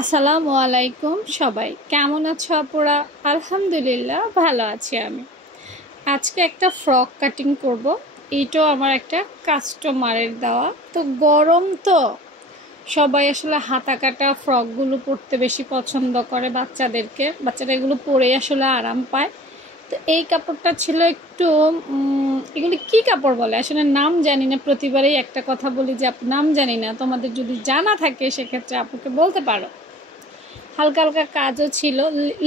আসসালামু আলাইকুম সবাই, কেমন আছো আপুরা? আলহামদুলিল্লাহ ভালো আছি আমি। আজকে একটা ফ্রক কাটিং করব। এইটাও আমার একটা কাস্টমারের দেওয়া। তো গরম তো সবাই আসলে হাতা কাটা ফ্রকগুলো পরতে বেশি পছন্দ করে, বাচ্চারা এগুলো পরে আসলে আরাম পায়। তো এই কাপড়টা ছিল একটু এগুলি কি কাপড় বলে আসলে নাম জানি না, প্রতিবারেই একটা কথা বলি যে আপু নাম জানি না, তোমাদের যদি জানা থাকে সেক্ষেত্রে আপুকে বলতে পারো। হালকা হালকা কাজও ছিল,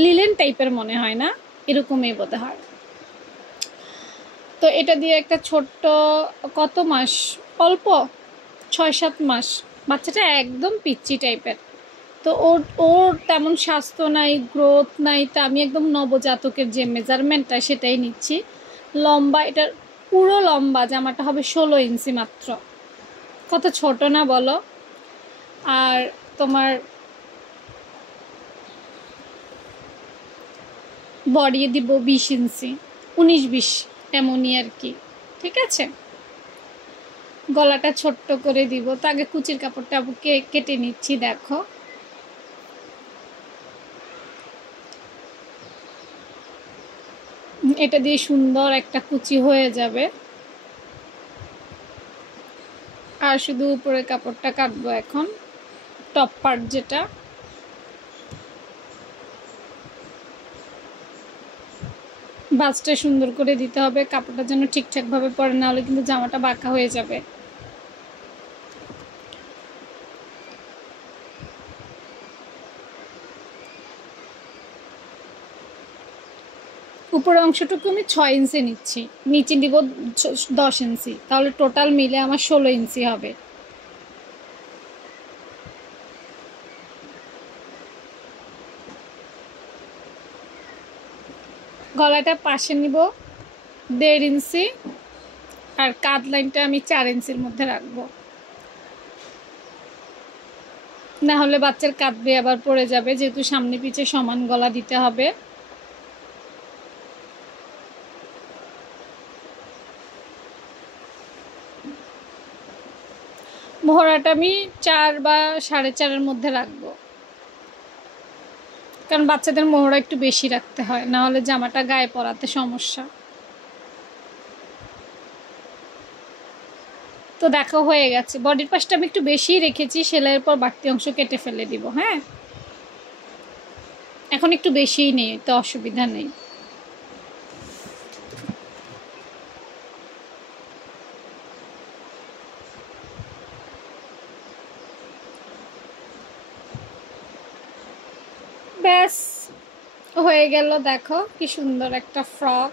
লিলেন টাইপের মনে হয়, না এরকমই বোধ হয়। তো এটা দিয়ে একটা ছোট্ট, কত মাস, অল্প 6-7 মাস, বাচ্চাটা একদম পিচ্চি টাইপের। তো ওর ওর তেমন স্বাস্থ্য নাই, গ্রোথ নাই, তা আমি একদম নবজাতকের যে মেজারমেন্টটা সেটাই নিচ্ছি। লম্বা, এটার পুরো লম্বা জামাটা হবে 16 ইঞ্চি মাত্র। কত ছোট না বলো? আর তোমার বডি দিব 20 ইঞ্চি, 19-20 এমনই আর কি। ঠিক আছে, গলাটা ছোট্ট করে দিব। তো আগে কুচির কাপড়টা কেটে নিচ্ছি। দেখো, এটা দিয়ে সুন্দর একটা কুচি হয়ে যাবে। আর শুধু উপরে কাপড়টা কাটবো এখন, টপ পার্ট যেটা। বাজটা সুন্দর করে দিতে হবে, কাপড়টা যেন ঠিকঠাকভাবে পরে, না হলে কিন্তু জামাটা বাঁকা হয়ে যাবে। উপরের অংশটুকু আমি 6 ইঞ্চি নিচ্ছি, নিচে দিব 10 ইঞ্চি, তাহলে টোটাল মিলে আমার 16 ইঞ্চি হবে। গলাটা পাশে নিব 1.5 ইঞ্চি, আর কাঁধ লাইনটা আমি 4 ইঞ্চির মধ্যে রাখবো, না হলে বাচ্চার কাঁধ দিয়ে আবার পড়ে যাবে, যেহেতু সামনে পিছে সমান গলা দিতে হবে। মোহরাটা আমি 4 বা 4.5-এর মধ্যে রাখবো, কারণ বাচ্চাদের মোহরা একটু বেশি রাখতে হয়, না হলে জামাটা গায়ে পরাতে সমস্যা। তো দেখো হয়ে গেছে। বডির পাশটা আমি একটু বেশিই রেখেছি, সেলাইয়ের পর বাড়তি অংশ কেটে ফেলে দিব। হ্যাঁ, এখন একটু বেশিই নেই, তো অসুবিধা নেই। ব্যাস হয়ে গেল। দেখো কি সুন্দর একটা ফ্রক।